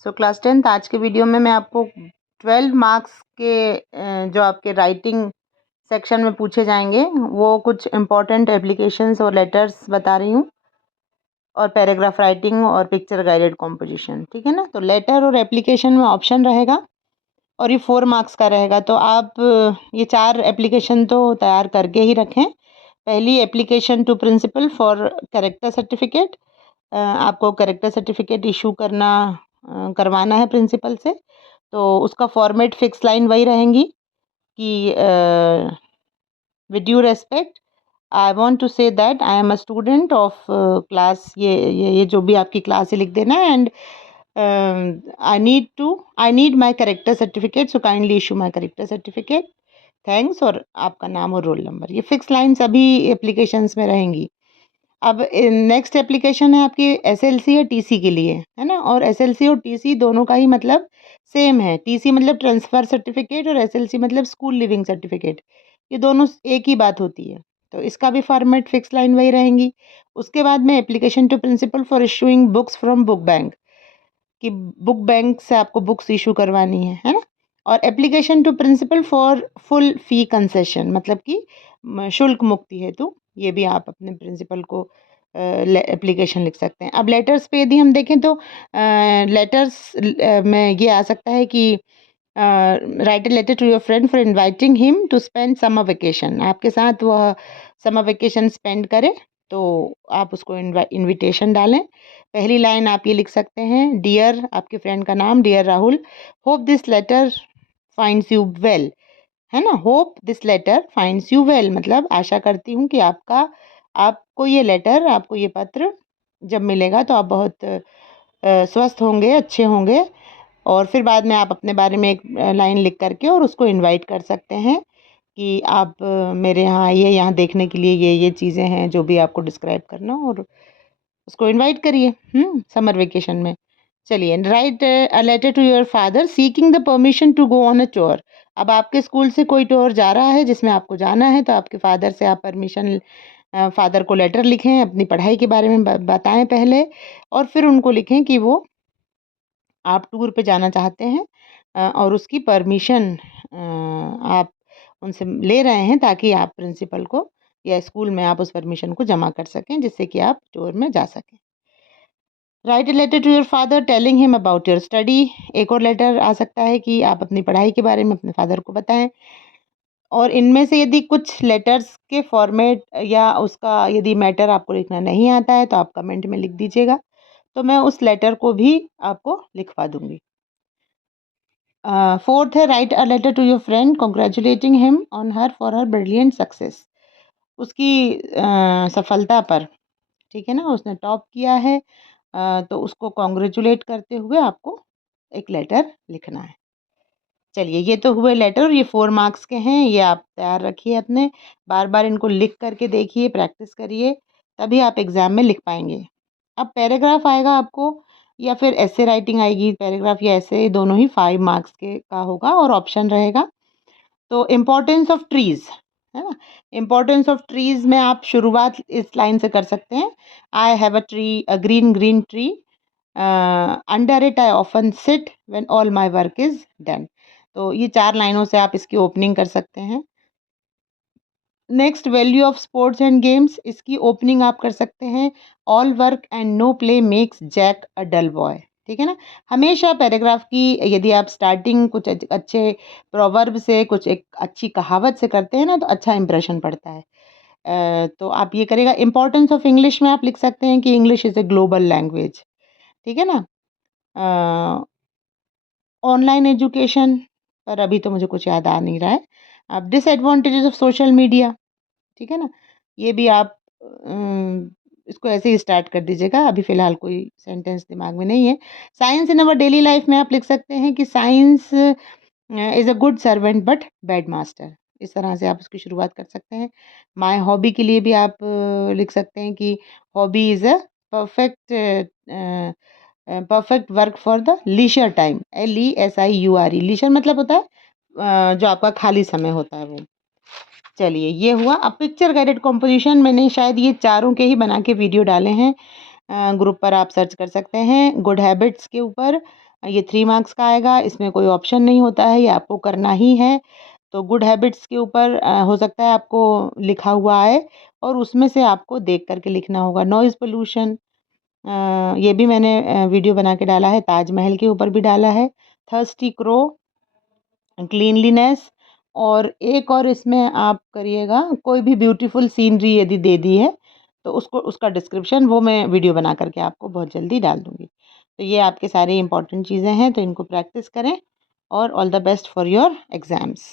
Class 10th आज के video में मैं आपको 12 मार्क्स के जो आपके राइटिंग सेक्शन में पूछे जाएंगे वो कुछ इम्पोर्टेंट एप्लीकेशंस और लेटर्स बता रही हूँ, और पैराग्राफ राइटिंग और पिक्चर गाइडेड कॉम्पोजिशन। ठीक है ना। तो लेटर और एप्लीकेशन में ऑप्शन रहेगा और ये 4 मार्क्स का रहेगा। तो आप ये 4 एप्लीकेशन तो तैयार करके ही रखें। पहली application to principal for character certificate. आपको कैरेक्टर सर्टिफिकेट इशू करवाना है प्रिंसिपल से। तो उसका फॉर्मेट फिक्स लाइन वही रहेंगी कि with due respect I want to say that I am a student of class, ये जो भी आपकी क्लास है लिख देना है। And I need my character certificate, so kindly issue my character certificate, thanks, और आपका नाम और रोल नंबर। ये फिक्स लाइन सभी एप्लीकेशंस में रहेंगी। अब नेक्स्ट एप्लीकेशन है आपकी एसएलसी या टीसी के लिए, है ना। और एसएलसी और टीसी दोनों का ही मतलब सेम है। टीसी मतलब ट्रांसफ़र सर्टिफिकेट और एसएलसी मतलब स्कूल लिविंग सर्टिफिकेट। ये दोनों एक ही बात होती है। तो इसका भी फॉर्मेट फिक्स लाइन वही रहेंगी। उसके बाद में application to principal for issuing books from book bank, कि बुक बैंक से आपको बुक्स इशू करवानी है ना। और application to principal for full fee concession, मतलब कि शुल्क मुक्ति हेतु ये भी आप अपने प्रिंसिपल को एप्लीकेशन लिख सकते हैं। अब लेटर्स पे यदि हम देखें तो लेटर्स में ये आ सकता है कि write a letter to your friend for inviting him to spend summer vacation. आपके साथ वह समर वेकेशन स्पेंड करे तो आप उसको इनविटेशन डालें। पहली लाइन आप ये लिख सकते हैं, डियर, आपके फ्रेंड का नाम, dear Rahul, hope this letter finds you well, है ना। Hope this letter finds you well मतलब आशा करती हूँ कि आपको ये पत्र जब मिलेगा तो आप बहुत स्वस्थ होंगे, अच्छे होंगे। और फिर बाद में आप अपने बारे में एक लाइन लिख करके और उसको इनवाइट कर सकते हैं कि आप मेरे यहाँ आइए, यहाँ देखने के लिए ये चीज़ें हैं जो भी आपको डिस्क्राइब करना, और उसको इनवाइट करिए समर वेकेशन में। चलिए, write a letter to your father seeking the permission to go on a tour. अब आपके स्कूल से कोई टूर जा रहा है जिसमें आपको जाना है, तो आपके फादर से आप परमिशन, फादर को लेटर लिखें, अपनी पढ़ाई के बारे में बताएं पहले, और फिर उनको लिखें कि वो आप टूर पे जाना चाहते हैं और उसकी परमिशन आप उनसे ले रहे हैं ताकि आप प्रिंसिपल को या स्कूल में आप उस परमिशन को जमा कर सकें, जिससे कि आप टूर में जा सकें। Write a letter to your father telling him about your study. एक और लेटर आ सकता है कि आप अपनी पढ़ाई के बारे में अपने फादर को बताएं। और इनमें से यदि कुछ लेटर्स के फॉर्मेट या उसका यदि मैटर आपको लिखना नहीं आता है तो आप कमेंट में लिख दीजिएगा, तो मैं उस लेटर को भी आपको लिखवा दूंगी। फोर्थ है, write a letter to your friend congratulating him on her for her brilliant success. उसकी सफलता पर, ठीक है ना, उसने टॉप किया है, तो उसको कॉन्ग्रेचुलेट करते हुए आपको एक लेटर लिखना है। चलिए, ये तो हुए लेटर, ये 4 मार्क्स के हैं, ये आप तैयार रखिए अपने। बार बार इनको लिख करके देखिए, प्रैक्टिस करिए, तभी आप एग्ज़ाम में लिख पाएंगे। अब पैराग्राफ आएगा आपको, या फिर ऐसे राइटिंग आएगी, पैराग्राफ या ऐसे दोनों ही 5 मार्क्स के का होगा और ऑप्शन रहेगा। तो इम्पोर्टेंस ऑफ ट्रीज़, है ना। इम्पोर्टेंस ऑफ ट्रीज़ में आप शुरुआत इस लाइन से कर सकते हैं, I have a tree, a green green tree, under it I often sit when all my work is done. तो ये 4 लाइनों से आप इसकी ओपनिंग कर सकते हैं। Next, value of sports and games, इसकी ओपनिंग आप कर सकते हैं, all work and no play makes Jack a dull boy. ठीक है ना। हमेशा पैराग्राफ की यदि आप स्टार्टिंग कुछ अच्छे प्रोवर्ब से, कुछ एक अच्छी कहावत से करते हैं ना, तो अच्छा इंप्रेशन पड़ता है। तो आप ये करेगा। इंपॉर्टेंस ऑफ इंग्लिश में आप लिख सकते हैं कि English is a global language. ठीक है ना। ऑनलाइन एजुकेशन पर अभी तो मुझे कुछ याद आ नहीं रहा है। अब डिसएडवांटेजेस ऑफ सोशल मीडिया, ठीक है ना, ये भी आप इसको ऐसे ही स्टार्ट कर दीजिएगा, अभी फ़िलहाल कोई सेंटेंस दिमाग में नहीं है। Science in our daily life में आप लिख सकते हैं कि science is a good servant but bad master. इस तरह से आप उसकी शुरुआत कर सकते हैं। माय हॉबी के लिए भी आप लिख सकते हैं कि hobby is a perfect perfect work for the leisure time, LESIURE। Leisure मतलब होता है जो आपका खाली समय होता है वो। चलिए, ये हुआ। अब पिक्चर गाइडेड कॉम्पोजिशन मैंने शायद ये चारों के ही बना के वीडियो डाले हैं, ग्रुप पर आप सर्च कर सकते हैं, गुड हैबिट्स के ऊपर। ये 3 मार्क्स का आएगा, इसमें कोई ऑप्शन नहीं होता है, ये आपको करना ही है। तो गुड हैबिट्स के ऊपर हो सकता है आपको लिखा हुआ आए और उसमें से आपको देख कर के लिखना होगा। नॉइज़ पोल्यूशन ये भी मैंने वीडियो बना के डाला है, ताजमहल के ऊपर भी डाला है। थर्स्टी क्रो, क्लीनलीनेस, और एक और इसमें आप करिएगा, कोई भी ब्यूटीफुल सीनरी यदि दे दी है तो उसको उसका डिस्क्रिप्शन वो मैं वीडियो बना करके आपको बहुत जल्दी डाल दूँगी। तो ये आपके सारे इम्पोर्टेंट चीज़ें हैं, तो इनको प्रैक्टिस करें और all the best for your exams.